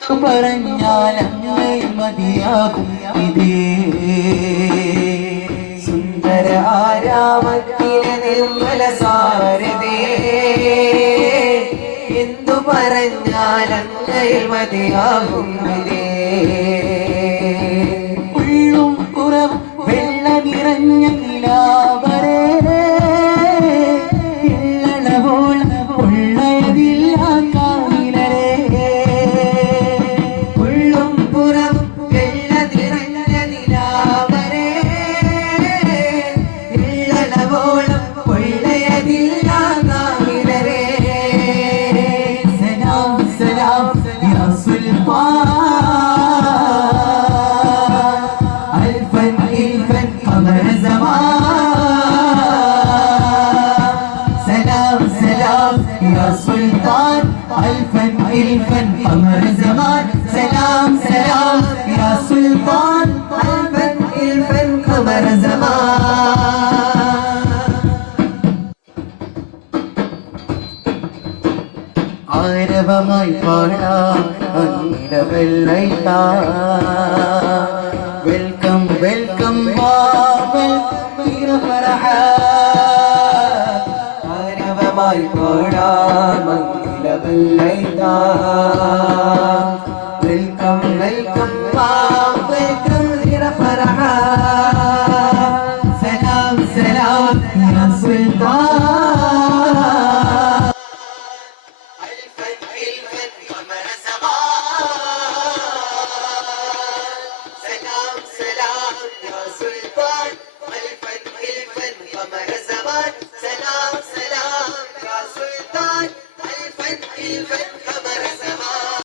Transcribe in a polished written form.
പറഞ്ഞാൽ അങ്ങേ മതിയാകും ഇതേ സുന്ദര ആരാമത്തിലെ നിർമ്മല സാരതേ എന്തു പറഞ്ഞാൽ അങ്ങേ മതിയാകും ഇതേ ഉള്ളും പുറം വെള്ള നിറഞ്ഞ നിലാവരേ سلطان الفن الفن قمر زمان سلام سلام يا سلطان الفن الفن قمر زمان ആരവമായി പാടാം അന്നിലവെള്ളൈതാ വെൽക്കം വെൽക്കം വാവൽ തിരുഫറഹ ആരവമായി പാടാം അന്നിലവെള്ളൈതാ വെൽക്കം വെൽക്കം വാവൽ തിരുഫറഹ സലാം സലാം യാ സുൽത്താൻ